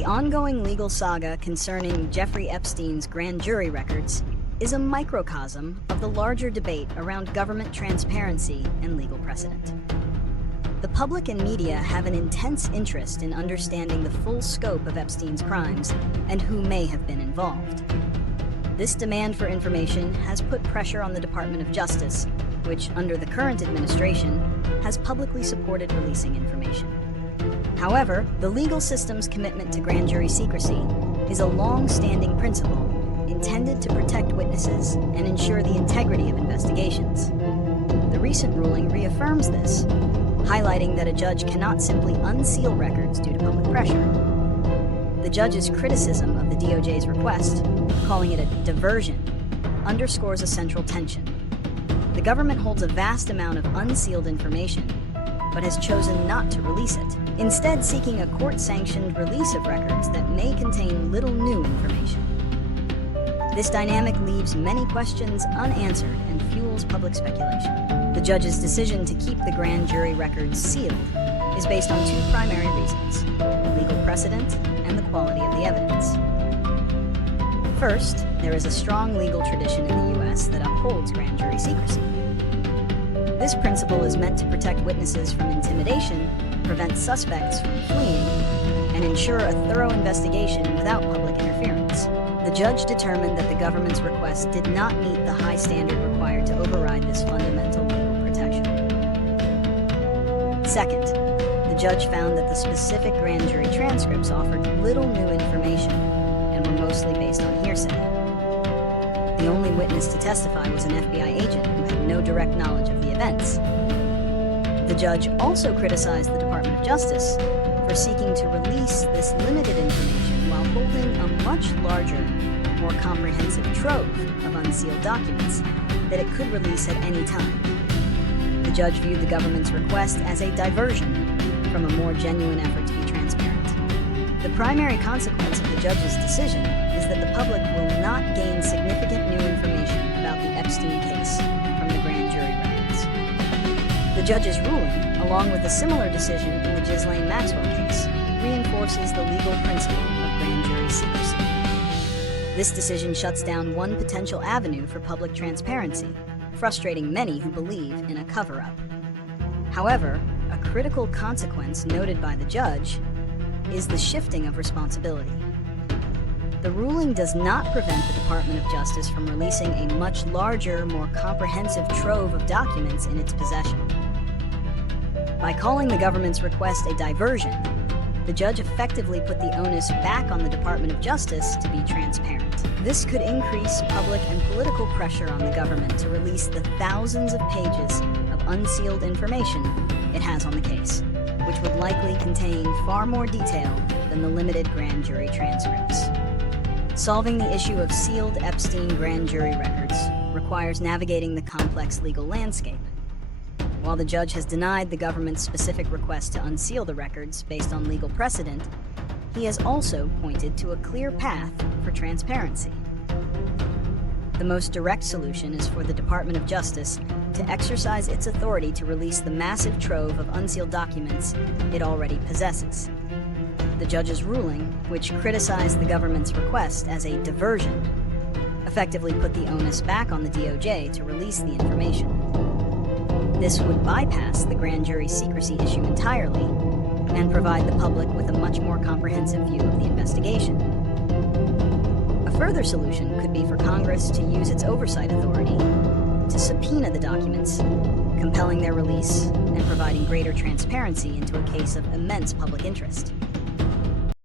The ongoing legal saga concerning Jeffrey Epstein's grand jury records is a microcosm of the larger debate around government transparency and legal precedent. The public and media have an intense interest in understanding the full scope of Epstein's crimes and who may have been involved. This demand for information has put pressure on the Department of Justice, which, under the current administration, has publicly supported releasing information. However, the legal system's commitment to grand jury secrecy is a long-standing principle intended to protect witnesses and ensure the integrity of investigations. The recent ruling reaffirms this, highlighting that a judge cannot simply unseal records due to public pressure. The judge's criticism of the DOJ's request, calling it a diversion, underscores a central tension. The government holds a vast amount of unsealed information, but has chosen not to release it, instead seeking a court-sanctioned release of records that may contain little new information. This dynamic leaves many questions unanswered and fuels public speculation. The judge's decision to keep the grand jury records sealed is based on two primary reasons: legal precedent and the quality of the evidence. First, there is a strong legal tradition in the U.S. that upholds grand jury secrecy. This principle is meant to protect witnesses from intimidation, prevent suspects from fleeing, and ensure a thorough investigation without public interference. The judge determined that the government's request did not meet the high standard required to override this fundamental legal protection. Second, the judge found that the specific grand jury transcripts offered little new information and were mostly based on hearsay. The only witness to testify was an FBI agent who had no direct knowledge of the events. The judge also criticized the Department of Justice for seeking to release this limited information while holding a much larger, more comprehensive trove of unsealed documents that it could release at any time. The judge viewed the government's request as a diversion from a more genuine effort to be transparent. The primary consequence of the judge's decision is that the public will not gain significant new information about the Epstein case from the grand jury records. The judge's ruling, along with a similar decision in the Ghislaine Maxwell case, reinforces the legal principle of grand jury secrecy. This decision shuts down one potential avenue for public transparency, frustrating many who believe in a cover-up. However, a critical consequence noted by the judge is the shifting of responsibility. The ruling does not prevent the Department of Justice from releasing a much larger, more comprehensive trove of documents in its possession. By calling the government's request a diversion, the judge effectively put the onus back on the Department of Justice to be transparent. This could increase public and political pressure on the government to release the thousands of pages of unsealed information it has on the case, which would likely contain far more detail than the limited grand jury transcripts. Solving the issue of sealed Epstein grand jury records requires navigating the complex legal landscape. While the judge has denied the government's specific request to unseal the records based on legal precedent, he has also pointed to a clear path for transparency. The most direct solution is for the Department of Justice to exercise its authority to release the massive trove of unsealed documents it already possesses. The judge's ruling, which criticized the government's request as a diversion, effectively put the onus back on the DOJ to release the information. This would bypass the grand jury secrecy issue entirely and provide the public with a much more comprehensive view of the investigation. A further solution could be for Congress to use its oversight authority to subpoena the documents, compelling their release and providing greater transparency into a case of immense public interest.